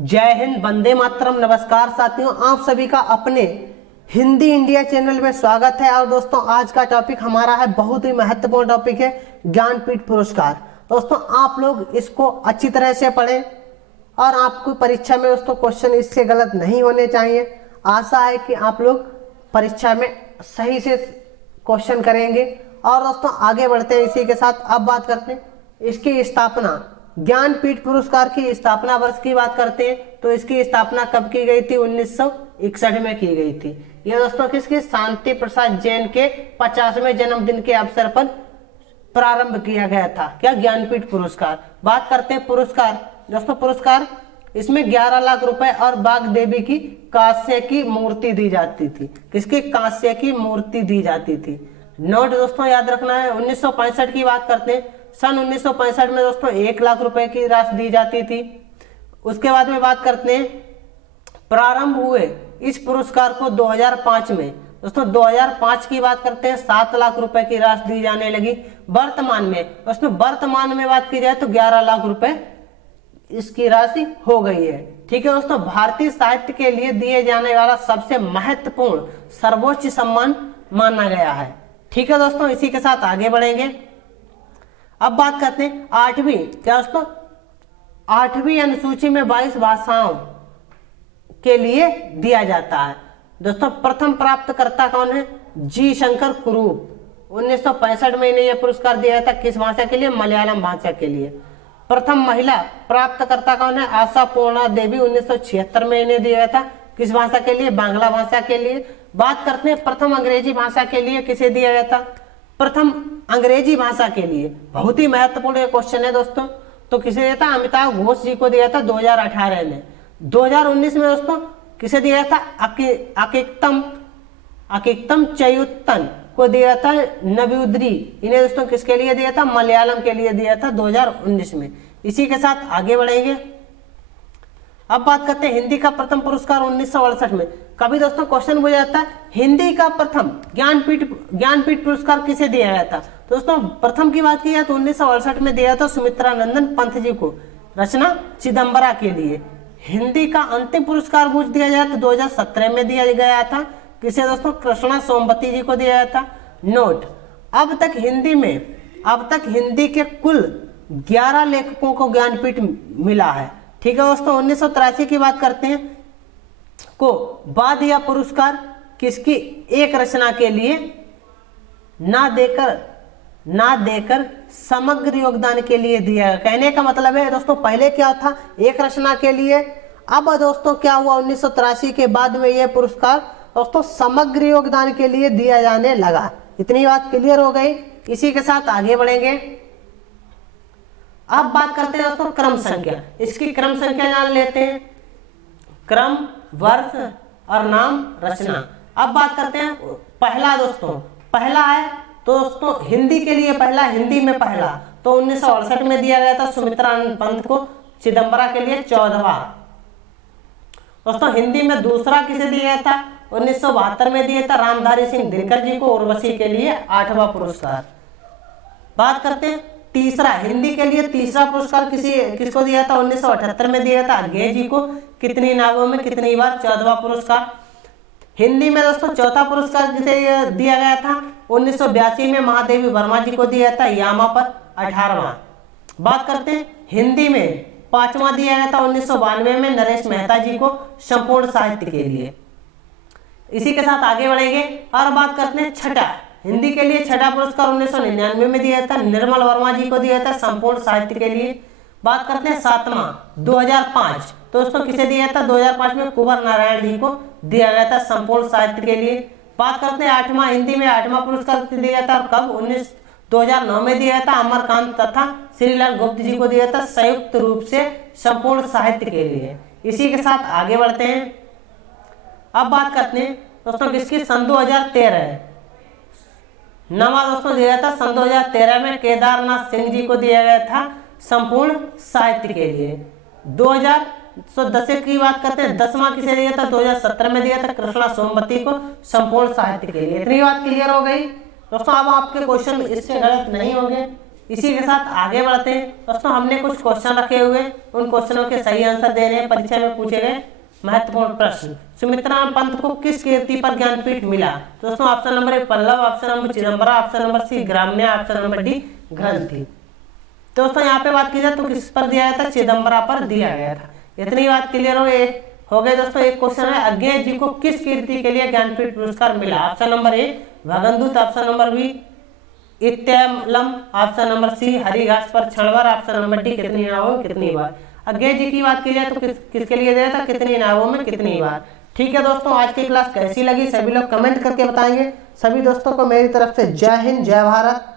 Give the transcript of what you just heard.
जय हिंद, वंदे मातरम। नमस्कार साथियों, आप सभी का अपने हिंदी इंडिया चैनल में स्वागत है। और दोस्तों, आज का टॉपिक हमारा है, बहुत ही महत्वपूर्ण टॉपिक है, ज्ञानपीठ पुरस्कार। दोस्तों, आप लोग इसको अच्छी तरह से पढ़ें और आपको परीक्षा में दोस्तों क्वेश्चन इससे गलत नहीं होने चाहिए। आशा है कि आप लोग परीक्षा में सही से क्वेश्चन करेंगे। और दोस्तों, आगे बढ़ते हैं इसी के साथ। अब बात करते हैं इसकी स्थापना, ज्ञानपीठ पुरस्कार की स्थापना वर्ष की बात करते हैं तो इसकी स्थापना कब की गई थी? 1961 में की गई थी। यह दोस्तों किसकी? शांति प्रसाद जैन के 50वें जन्मदिन के अवसर पर प्रारंभ किया गया था। क्या? ज्ञानपीठ पुरस्कार। बात करते हैं पुरस्कार। दोस्तों, पुरस्कार इसमें 11 लाख रुपए और बाग देवी की कांस्य की मूर्ति दी जाती थी। किसकी? कांस्य की मूर्ति दी जाती थी। नोट दोस्तों याद रखना है। 1965 की बात करते हैं। सन 1965 में दोस्तों 1 लाख रुपए की राशि दी जाती थी। उसके बाद में बात करते हैं प्रारंभ हुए इस पुरस्कार को 2005 में। दोस्तों 2005 की बात करते हैं, 7 लाख रुपए की राशि दी जाने लगी। वर्तमान में दोस्तों, वर्तमान में बात की जाए तो 11 लाख रुपए इसकी राशि हो गई है। ठीक है दोस्तों, भारतीय साहित्य के लिए दिए जाने वाला सबसे महत्वपूर्ण सर्वोच्च सम्मान माना गया है। ठीक है दोस्तों, इसी के साथ आगे बढ़ेंगे। अब बात करते हैं 8वीं, क्या दोस्तों? 8वीं अनुसूची में 22 भाषाओं के लिए दिया जाता है। दोस्तों, प्रथम प्राप्तकर्ता कौन है? जी शंकर कुरूप। 1965 में इन्हें यह पुरस्कार दिया था। किस भाषा के लिए? मलयालम भाषा के लिए। प्रथम महिला प्राप्तकर्ता कौन है? आशा पूर्णा देवी। 1976 में इन्हें दिया था। किस भाषा के लिए? बांग्ला भाषा के लिए। बात करते हैं प्रथम अंग्रेजी भाषा के लिए किसे दिया गया था? प्रथम अंग्रेजी भाषा के लिए। बहुत ही महत्वपूर्ण क्वेश्चन है दोस्तों। तो किसे दिया था? अमिताभ घोष जी को दिया था 2018 में। 2019 में दोस्तों किसे दिया था? अकिक्तम चयुत्तन को दिया था नबीउद्री। इन्हें दोस्तों किसके लिए दिया था? मलयालम के लिए दिया था 2019 में। इसी के साथ आगे बढ़ेंगे। अब बात करते हैं हिंदी का प्रथम पुरस्कार 1968 में। कभी दोस्तों क्वेश्चन पूछा जाता है हिंदी का प्रथम ज्ञानपीठ पुरस्कार किसे दिया गया था? दोस्तों प्रथम की बात की जाए तो 1968 में दिया था सुमित्रानंदन पंत जी को, रचना चिदम्बरा के लिए। हिंदी का अंतिम पुरस्कार पूछ दिया जाए तो 2017 में दिया गया था। किसे दोस्तों? कृष्णा सोमवती जी को दिया गया था। नोट, अब तक हिंदी के कुल 11 लेखकों को ज्ञानपीठ मिला है। ठीक है दोस्तों, 1983 की बात करते हैं को बाद यह पुरस्कार किसकी एक रचना के लिए ना देकर समग्र योगदान के लिए दिया। कहने का मतलब है दोस्तों, पहले क्या था? एक रचना के लिए। अब दोस्तों क्या हुआ? 1983 के बाद में यह पुरस्कार दोस्तों समग्र योगदान के लिए दिया जाने लगा। इतनी बात क्लियर हो गई। इसी के साथ आगे बढ़ेंगे। अब बात करते हैं दोस्तों क्रम संख्या। इसकी क्रम संख्या जान लेते हैं। क्रम, वर्ष और नाम, रचना। अब बात करते हैं पहला। दोस्तों पहला है तो दोस्तों हिंदी के लिए पहला, हिंदी में पहला तो 1968 में दिया गया था सुमित्रानंद पंत को। चिदम्बरा के लिए 14वां। दोस्तों हिंदी में दूसरा किसे दिया था? 1972 में दिया था रामधारी सिंह दिनकर जी को। उर्वशी के लिए 8वां पुरस्कार। बात करते हैं तीसरा, हिंदी के लिए तीसरा पुरस्कार किसको दिया था? 1978 में दिया था अर्घे जी को। कितनी नावों में कितनी बार? 14वां पुरस्कार। हिंदी में दोस्तों चौथा पुरस्कार जिसे दिया गया था 1982 में महादेवी वर्मा जी को दिया था, यामा पर 18वां। बात करते हैं हिंदी में 5वां दिया गया था 1992 में नरेश मेहता जी को, संपूर्ण साहित्य के लिए। इसी के साथ आगे बढ़ेंगे और बात करते हैं छठा, हिंदी के लिए छठा पुरस्कार 1999 में दिया था, निर्मल वर्मा जी को दिया था, संपूर्ण साहित्य के लिए। बात करते हैं सातवां 2005, दोस्तों किसे दिया था? 2005 में कुंवर नारायण जी को दिया गया था, संपूर्ण साहित्य के लिए। बात करते हैं आठवां, हिंदी में 8वां पुरस्कार दिया था कब? 2009 में दिया था अमरकांत तथा श्रीलाल गुप्त जी को दिया था, संयुक्त रूप से संपूर्ण साहित्य के लिए। इसी के साथ आगे बढ़ते हैं। अब बात करते हैं दोस्तों किसकी? सन 2013 नवा दोस्तों दिया था सन 2013 में केदारनाथ सिंह जी को दिया गया था, संपूर्ण साहित्य के लिए। 2010 की बात करते हैं, 10वां किसे दिया था? 2017 में दिया था कृष्णा सोमवती को, संपूर्ण साहित्य के लिए। इतनी बात क्लियर हो गई दोस्तों। अब आपके क्वेश्चन इससे गलत नहीं होंगे। इसी के साथ आगे बढ़ते हैं दोस्तों। हमने कुछ क्वेश्चन रखे हुए, उन क्वेश्चनों के सही आंसर देने हैं। परीक्षा में पूछे गए महत्वपूर्ण प्रश्न। सुमित्रा पंत को किस कीर्ति पर ज्ञानपीठ मिला? दोस्तों option number A Pallav, option number Chidambara, option number C Gramya, option number D ग्रंथि। दोस्तों यहाँ पे बात की जाए तो किस पर दिया गया था? चिदम्बरा पर दिया गया था। इतनी बात क्लियर हो गए दोस्तों। एक क्वेश्चन है, अज्ञेय जी को किस कीर्ति के लिए ज्ञानपीठ पुरस्कार मिला? Option number A Bhagnadoot, option number B Ityalam, option number C Harighas Par Kshanbhar, option number D कितनी नावों कितनी बार। अज्ञेय जी की बात की जाए तो किसके लिए दिया था? कितनी नावों में कितनी बार। ठीक है दोस्तों, आज की क्लास कैसी लगी सभी लोग कमेंट करके बताएंगे। सभी दोस्तों को मेरी तरफ से जय हिंद, जय भारत।